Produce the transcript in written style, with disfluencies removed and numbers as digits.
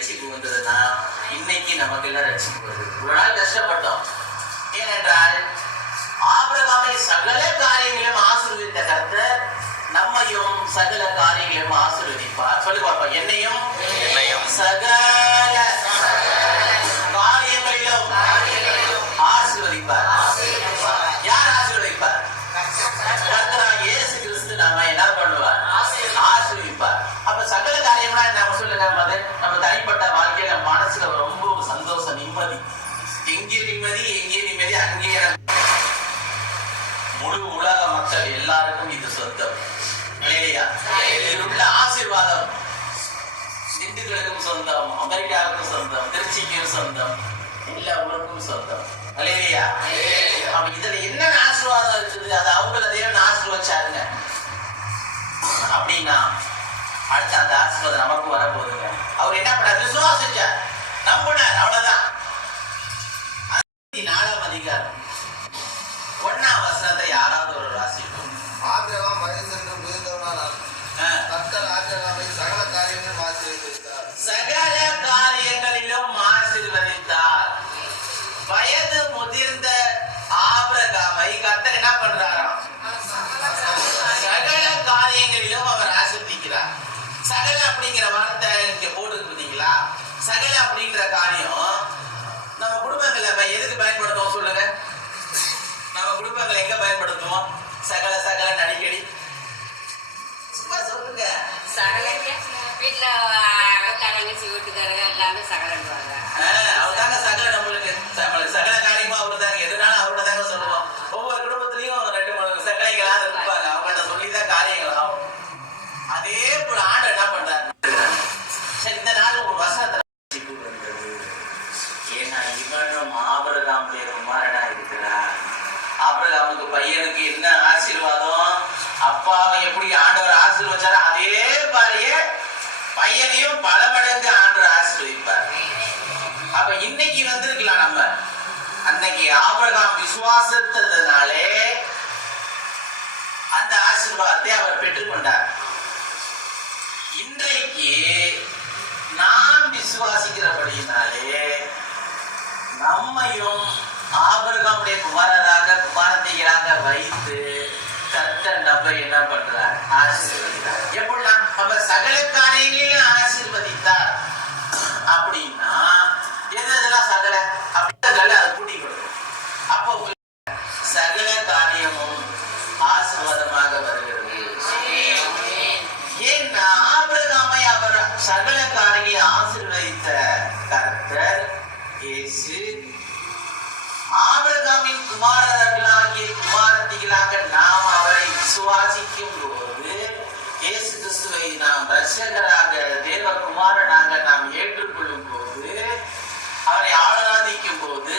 ரட்சிப்பு வந்ததுன்னா இன்னைக்கு நமக்கு எல்லாம் ரட்சிப்பு வருது. ஒரு நாள் கஷ்டப்பட்டோம். ஏனென்றால் ஆபிரகாமை சகல காரியங்களிலும் ஆசீர்வதித்த கர்த்தர் நம்மையும் சகல காரியங்களிலும் ஆசீர்வதிப்பார். சொல்லு பாப்பா, என்னையும் சகல காரியங்களிலும் ஆசீர்வதிப்பார். யார் ஆசீர்வதிப்பார்? கர்த்தராகிய இயேசு கிறிஸ்து நம்ம என்ன பண்ணுவார்? ஆசீர்வதிப்பார். அப்ப சகல காரியம்னா நம்ம சொல்லுங்க, நம்ம தனிப்பட்ட வாழ்க்கையில மனசுல ரொம்ப சந்தோஷம், நிம்மதி. எங்கே நிம்மதி, அங்கே முழு உலக மக்கள் எல்லாருக்கும் இது சொந்தம். இதில் உள்ள ஆசீர்வாதம் திண்டுக்கலுக்கும் சொந்தம், அமெரிக்காவுக்கும் சொந்தம், திருச்சிக்கும் சொந்தம், எல்லா ஊருக்கும் சொந்தம். அப்ப இதுல என்ன ஆசீர்வாதம் இருக்குது? அது அவங்கள தேவன் ஆசீர்வச்சாருங்க அப்படின்னா அடுத்த அந்த ஆசீர்வாதம் நமக்கு வரப்போகுதுங்க. அவர் என்ன பண்ணார்? விசுவாசிச்சார், நம்பினார், அவ்வளவுதான். 4ஆம் அதிகாரம் 1ஆம் வசனத்தை யாராவது ஒரு வாசிக்கும். ஆபிரகாம் வயசென்று முதிர்ந்தவனானான். கர்த்தர் ஆபிரகாமை சகல காரியங்களிலும் ஆசீர்வதித்தார். சகல காரியங்களிலும் ஆசீர்வதித்தார். வயது முதிர்ந்த ஆபிரகாமை கர்த்தர் என்ன பண்றாராம்? சகல காரியங்களிலும் அவர் ஆசீர்வதிக்கிறார். சகல அப்படிங்கிற வார்த்தை இங்க போட்டு பார்த்தீங்களா? சகல அப்படிங்கிற காரியம் நம்ம குடும்பங்கள்ல எதுக்கு பயன்படுத்துவோம் சொல்லுங்க? நம்ம குடும்பங்களை எங்க பயன்படுத்துவோம்? சகல அடிக்கடி சும்மா சொல்லுங்க. சகல வீட்டுல தங்கச்சி வீட்டுக்காரங்க எல்லாமே சகலன்றாங்க. அவர்தாங்க சகல. நம்மளுக்கு சகல காரியமா அவரு தாங்க. எதுனாலும் அவரோட தாங்க சொல்லுவோம். ஒவ்வொரு குடும்பத்திலையும் 2-3 சகலைகளாக இருப்பாங்க. அவங்கள்ட்ட சொல்லிதான் காரியங்கள் ஆகும். அதே போல ஆண்டு என்ன பண்றாரு? சரி, இந்த நாள் ஒரு வசனத்தை ஏன்னா இவனும் ஆபிரகாமுடைய குமாரனா இருக்கிறார். ஆபிரகாமுக்கு பையனுக்கு என்ன ஆசீர்வாதம்? அப்பாவை எப்படி ஆண்டவர் ஆசீர்வச்சாரு அதே மாதிரியே பையனையும் பல மடங்கு ஆண்டவர் ஆசீர்வதிப்பார். அப்ப இன்னைக்கு வந்திருக்கலாம் நம்ம. அன்னைக்கு ஆபிரகாம் விசுவாசத்தினாலே அந்த ஆசீர்வாதத்தை அவர் பெற்றுக்கொண்டார். இன்றைக்கு நாம் விசுவாசிக்கிறபடியினாலே நம்மையும் ஆபிரகாமுடைய குமாரத்தைகளாக வைத்து கர்த்தர் நம்ம என்ன பண்றார்? ஆசீர்வதித்தார். எப்படின்னா நம்ம சகல காரியங்களையும் ஆசீர்வதித்தார் அப்படின்னா எதெல்லாம் சகல அப்படிங்கிறத அதை கூட்டி கொடுக்கும். அப்போ சகல காரியமும் ஆசீர்வாதமாக வருகிறது. ஏன்னா ஆபிரகாமை அவர் சகல காரியங்களை ஆசீர்வதித்த கர்த்தர் இயேசு ஆபிரகாமின் குமாரர்களாகிய குமாரத்திகளாக நாம் அவரை விசுவாசிக்கும் போது, இயேசு கிறிஸ்துவை நாம் ரட்சகராக தேவகுமாரனாக நாம் ஏற்றுக்கொள்ளும் போது, அவரை ஆராதிக்கும் போது